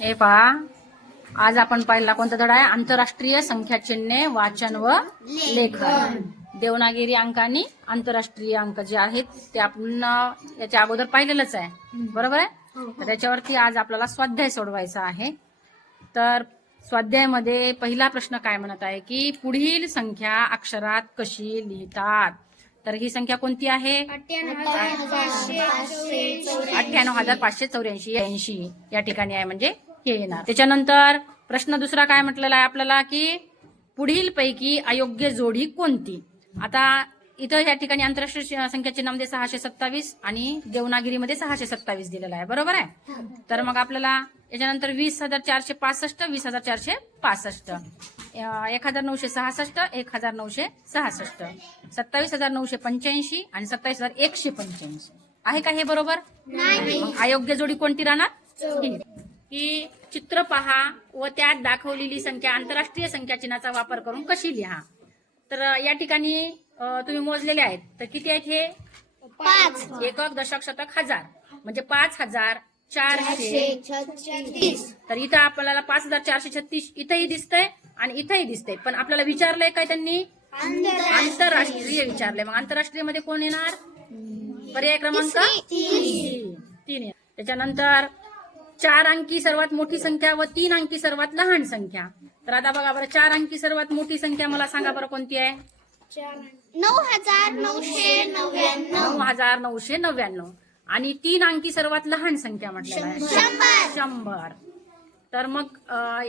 हे पहा, आज आपण पाहिला कोणता धडा आहे? आंतरराष्ट्रीय संख्या चिन्हे वाचन व लेखन. देवनागरी अंक आणि आंतरराष्ट्रीय अंक जे आहेत ते आपण याच्या अगोदर पाहिलेलंच आहे, बरोबर आहे. तर त्याच्यावरती आज आपल्याला स्वाध्याय सोडवायचा आहे. तर स्वाध्यायामध्ये पहिला प्रश्न काय म्हणत आहे की पुढील संख्या अक्षरात कशी लिहितात. तर ही संख्या कोणती आहे? 98,584 या ठिकाणी आहे, म्हणजे हे येणार. त्याच्यानंतर प्रश्न दुसरा काय म्हटलेला आहे आपल्याला की पुढील पैकी अयोग्य जोडी कोणती. आता इथं या ठिकाणी आंतरराष्ट्रीय संख्याचे नामदे 627 आणि देवनागिरीमध्ये 627 दिलेला आहे, बरोबर आहे. तर मग आपल्याला याच्यानंतर 20,465, 20,465, 1,966, 1,966, 27,985 आणि 27,185 आहे का हे बरोबर? मग अयोग्य जोडी कोणती राहणार? की चित्र पहा व त्यात दाखवलेली संख्या आंतरराष्ट्रीय संख्या चिन्हाचा वापर करून कशी लिहा. तर या ठिकाणी तुम्ही मोजलेले आहेत, तर किती आहेत हे? 5. एकक, दशक, शतक, हजार, म्हणजे 5,436. तर इथं आपल्याला 5,436 इथंही दिसतंय आणि इथंही दिसतंय, पण आपल्याला विचारलंय काय त्यांनी? आंतरराष्ट्रीय विचारलंय. मग आंतरराष्ट्रीय मध्ये कोण येणार? पर्याय क्रमांक 3. त्याच्यानंतर 4 अंकी सर्वात मोठी संख्या व 3 अंकी सर्वात लहान संख्या. तर आता बघा बरं, 4 अंकी सर्वात मोठी संख्या मला सांगा बरं कोणती आहे? 9,999. आणि 3 अंकी सर्वात लहान संख्या म्हटलेला आहे 100. तर मग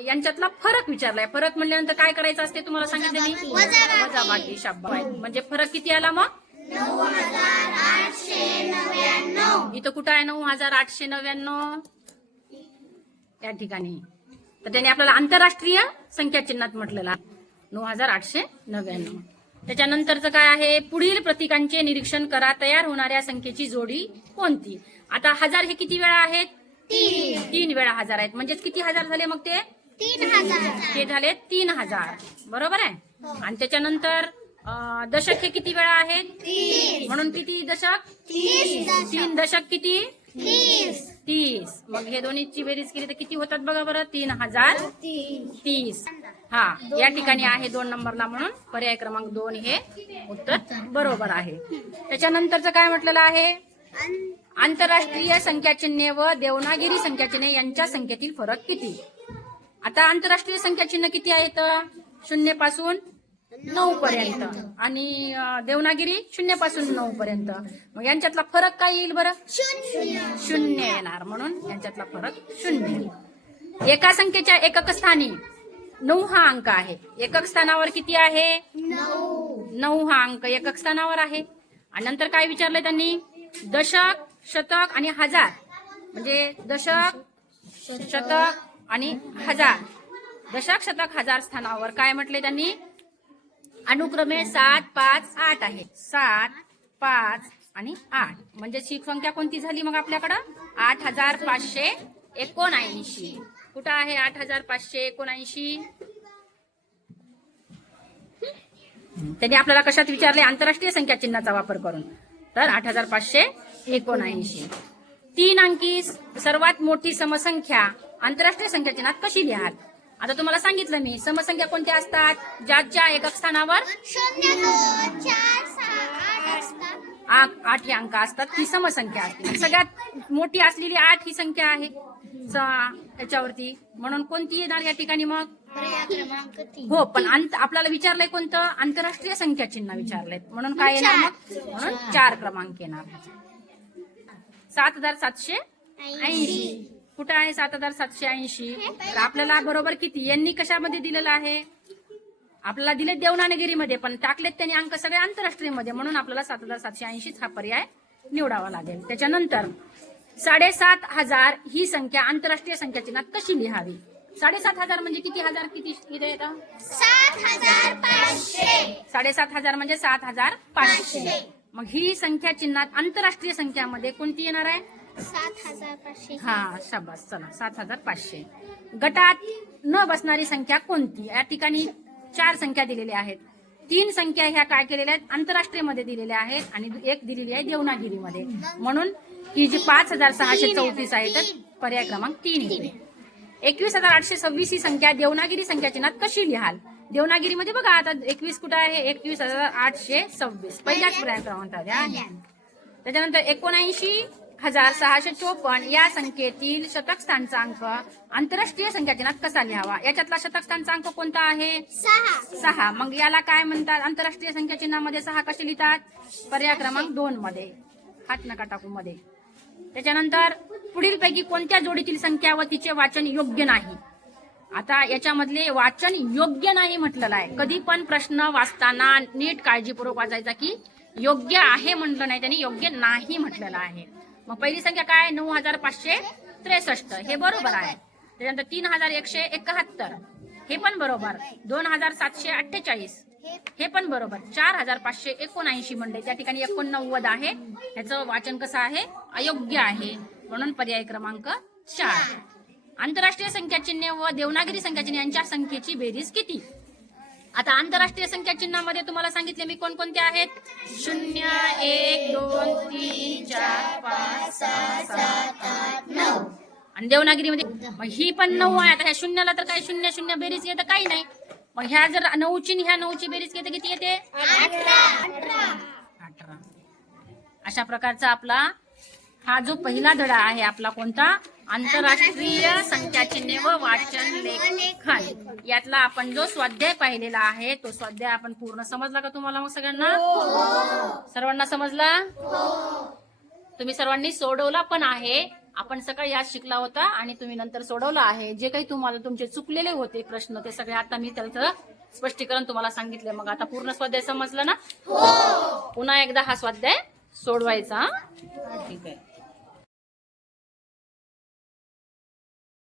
यांच्यातला फरक विचारलाय. फरक म्हणल्यानंतर काय करायचं असते तुम्हाला सांगितलं? वजाबाकी. शाबास. म्हणजे फरक किती आला मग? 9,899. इथं कुठं आहे 9,899 या ठिकाणी. तर त्याने आपल्याला आंतरराष्ट्रीय संख्या चिन्हात म्हटलेला 9,899. त्याच्यानंतरचं काय आहे? पुढील प्रतीकांचे निरीक्षण करा. तयार होणाऱ्या संख्येची जोडी कोणती. आता 1000 हे किती वेळा आहेत? 3 वेळा 1000 आहेत. म्हणजेच किती हजार झाले मग ते? 3,000. ते झाले 3,000, बरोबर आहे. आणि त्याच्यानंतर दशक हे किती वेळा आहेत? म्हणून किती दशक? 3 दशक किती? 30. मग हे दोन्हीची बेरीज केली तर किती होतात बघा बरं? 3,030. हा, या ठिकाणी आहे 2 नंबरला, म्हणून पर्याय क्रमांक 2 हे उत्तर बरोबर आहे. त्याच्यानंतरचं काय म्हटलेलं आहे? आंतरराष्ट्रीय संख्याचिन्हे व देवनागिरी संख्याचिन्हे यांच्या संख्येतील फरक किती. आता आंतरराष्ट्रीय संख्याचिन्ह किती आहेत? 0 पासून 9 पर्यंत आणि देवनागिरी 0 पासून 9 पर्यंत. मग यांच्यातला फरक काय येईल बरं? 0 येणार, म्हणून यांच्यातला फरक 0. एका संख्येच्या एकक स्थानी 9 हा अंक आहे. एकक स्थानावर किती आहे? 9 हा अंक एकक स्थानावर आहे. आणि नंतर काय विचारलंय त्यांनी? दशक, शतक आणि हजार, म्हणजे दशक, शतक आणि हजार. दशक, शतक, हजार स्थानावर काय म्हटले त्यांनी? अनुक्रमे 7, 5, 8 आहे. 7, 5 आणि 8, म्हणजे ही संख्या कोणती झाली मग आपल्याकडं? 8,579. कुठं आहे 8,579? त्यांनी आपल्याला कशात विचारले? आंतरराष्ट्रीय संख्या चिन्हाचा वापर करून. तर 8,579. 3 अंकी सर्वात मोठी समसंख्या आंतरराष्ट्रीय संख्या चिन्हात कशी लिहाल. आता तुम्हाला सांगितलं मी, समसंख्या कोणत्या असतात? ज्याच्या एकक स्थानावर 0, 2, 4, 6, 8 असतात. 8 हे अंक असतात, ती समसंख्या असते. सगळ्यात मोठी असलेली 8 ही संख्या आहे याच्यावरती, म्हणून कोणती येणार या ठिकाणी मग? पर्याय क्रमांक 3. हो, पण अंत आपल्याला विचारलंय कोणतं? आंतरराष्ट्रीय संख्या चिन्ह विचारलंय, म्हणून काय येणार मग? म्हणून 4 क्रमांक येणार. 7,780. कुठं आहे 7,780? तर आपल्याला बरोबर किती यांनी कशामध्ये दिलेलं आहे? आपल्याला दिले देवनागिरीमध्ये, पण टाकलेत त्यांनी अंक सगळे आंतरराष्ट्रीय मध्ये, म्हणून आपल्याला 7,780 हा पर्याय निवडावा लागेल. त्याच्यानंतर 7,500 ही संख्या आंतरराष्ट्रीय संख्या चिन्हात कशी लिहावी. 7,500 म्हणजे किती हजार? किती इथे येतं? 7,500. 7,500 म्हणजे 7,500. मग ही संख्या चिन्हात आंतरराष्ट्रीय संख्यामध्ये कोणती येणार आहे? 7,500. हा, शाबास. चला, 7,500. गटात न बसणारी संख्या कोणती. या ठिकाणी 4 संख्या दिलेल्या आहेत. 3 संख्या ह्या काय केलेल्या आहेत? आंतरराष्ट्रीय मध्ये दिलेल्या आहेत आणि 1 दिलेली आहे देवनागिरीमध्ये, म्हणून ही जी 5,634 आहे तर पर्याय क्रमांक 3 येते. 21,826 ही संख्या देवनागरी संख्या चिन्हात कशी लिहाल? देवनागिरीमध्ये बघा आता 21 कुठं आहे? 21,826 पहिल्याच क्रमांकावर आहे. त्याच्यानंतर 79,654 या संख्येतील शतक स्थानचा अंक आंतरराष्ट्रीय संख्या चिन्हात कसा लिहावा? याच्यातला शतक स्थानचा अंक कोणता आहे? 6. मग याला काय म्हणतात? आंतरराष्ट्रीय संख्या चिन्हामध्ये 6 कसे लिहितात? पर्याय क्रमांक 2 मध्ये, हात नका टाकू मध्ये. त्याच्यानंतर पुढीलपैकी कोणत्या जोडीतील संख्या व तिचे वाचन योग्य नाही? आता याच्यामधले वाचन योग्य नाही म्हटलेलं आहे. कधी पण प्रश्न वाचताना नीट काळजीपूर्वक वाचायचा की योग्य आहे म्हटलं नाही, त्यांनी योग्य नाही म्हटलेलं आहे. मग पहिली संख्या काय? 9,563 हे बरोबर आहे. त्याच्यानंतर 3,171 हे पण बरोबर. 2,748 हे पण बरोबर. 4,579 म्हणले त्या ठिकाणी 89 आहे. ह्याचं वाचन कसं आहे? अयोग्य आहे. म्हणून पर्याय क्रमांक 4. आंतरराष्ट्रीय संख्या चिन्ह व देवनागरी संख्या चिन्ह यांच्या संख्येची बेरीज किती? आता आंतरराष्ट्रीय संख्या चिन्हामध्ये तुम्हाला सांगितले मी कोणकोणते आहेत? 0, 1, 2, 3, 4, 5, 6, 7, 8, 9. आणि देवनागरीमध्ये मग ही पण 9 आहे. आता ह्या शून्याला तर काही 0 0 बेरीज येतं काही नाही. मग ह्या जर 9ची ह्या 9ची बेरीज येते किती येते? 18. अशा प्रकारचा आपला हा जो पहिला धडा आहे आपला कोणता? आंतरराष्ट्रीय संख्या चिन्हे व वाचन लेखन. यातला आपण जो स्वाध्याय पाहिलेला आहे तो स्वाध्याय आपण पूर्ण समजला का तुम्हाला? मग सगळ्यांना सर्वांना समजला? तुम्ही सर्वांनी सोडवला पण आहे. आपण सकाळी आज शिकला होता आणि तुम्ही नंतर सोडवला आहे. जे काही तुम्हाला तुमचे चुकलेले होते प्रश्न ते सगळे आता मी त्याचं स्पष्टीकरण तुम्हाला सांगितले. मग आता पूर्ण स्वाध्याय समजला ना? पुन्हा एकदा हा स्वाध्याय सोडवायचा. ठीक आहे.